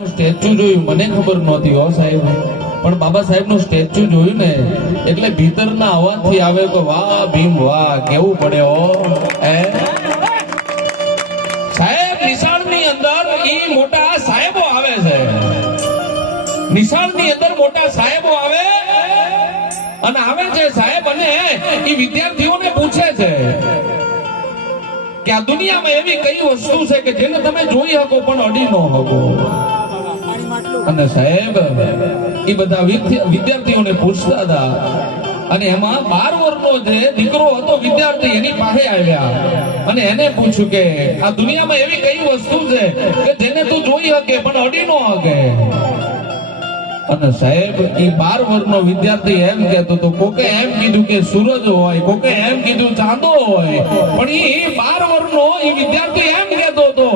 Statue જોયું મને ખબર નહોતી હો સાહેબ, પણ બાબા સાહેબ નું સ્ટેચ્યુ જોયું ને એટલે ભીતરના અવાજથી આવે કે વાહ ભીમ વાહ, કેવું પડે હો સાહેબ. નિશાળની અંદર ઈ મોટા સાહેબો આવે છે, નિશાળની અંદર મોટા સાહેબો આવે અને આવે છે સાહેબ, અને ઈ વિદ્યાર્થીઓને પૂછે છે કે આ દુનિયામાં એવી કઈ વસ્તુ છે કે જેને તમે જોઈ શકો પણ અડી ન શકો. અને સાહેબ એ બધા વિદ્યાર્થીઓને પૂછતા હતા, અને એમાં 12 વર્ષનો જે દીકરો હતો વિદ્યાર્થી એની પાસે આવ્યા અને એને પૂછ્યું કે આ દુનિયામાં એવી કઈ વસ્તુ છે કે જેને તું જોઈ શકે પણ અડી ન શકે. અને સાહેબ એ 12 વર્ષનો વિદ્યાર્થી એમ કહેતો તો, કોકે એમ કીધું કે સૂરજ હોય, કોકે એમ કીધું ચાંદો હોય, પણ એ 12 વર્ષનો એ વિદ્યાર્થી એમ કહેતો હતો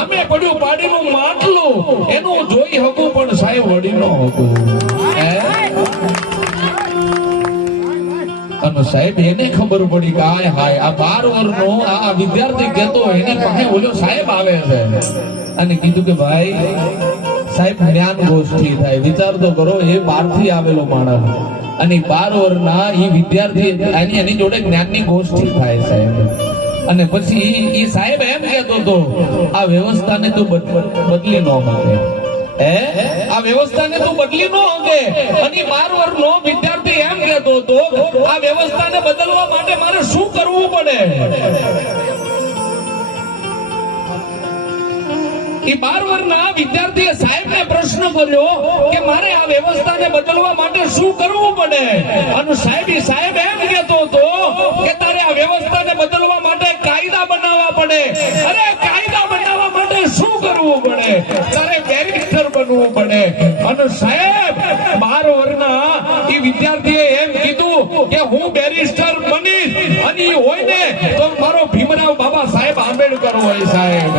અમે પડ્યું પાડીનું માટલું, એનું જોઈ શકું પણ સાહેબ વળી ન શકું. અને સાહેબ એને ખબર પડી કે હાય હાય આ 12 વર્ષનો આ વિદ્યાર્થી કહેતો એની પાસે ઓલો સાહેબ આવે છે અને કીધું કે ભાઈ સાહેબ જ્ઞાન ગોષ્ઠી થાય, વિચાર તો કરો એ 12 થી આવેલો માણસ અને 12 વર્ષના એ વિદ્યાર્થી એની જોડે જ્ઞાનની ગોષ્ઠી થાય સાહેબ. અને પછી એ સાહેબ એમ કહેતો હતો આ વ્યવસ્થાને તું બદલી ન શકે, આ વ્યવસ્થાને તું બદલી ન શકે. અને 12 વર્ષનો વિદ્યાર્થી એમ કહેતો હતો આ વ્યવસ્થાને બદલવા માટે મારે શું કરવું પડે. એ 12 વર્ષના વિદ્યાર્થીએ સાહેબને પ્રશ્ન કર્યો કે મારે આ વ્યવસ્થાને બદલવા માટે શું કરવું પડે. અને સાહેબ એમ કહેતો હતો કે તારે આ વ્યવસ્થાને બદલવા માટે કાયદા બનાવવા પડે. અરે કાયદા બનાવવા માટે શું કરવું પડે? તારે બેરિસ્ટર બનવું પડે. અને સાહેબ 12 વર્ષના એ વિદ્યાર્થીએ એમ કીધું કે હું બેરિસ્ટર બનીશ, અને હોય ને તો મારો ભીમરાવ બાબા સાહેબ આંબેડકર હોય સાહેબ.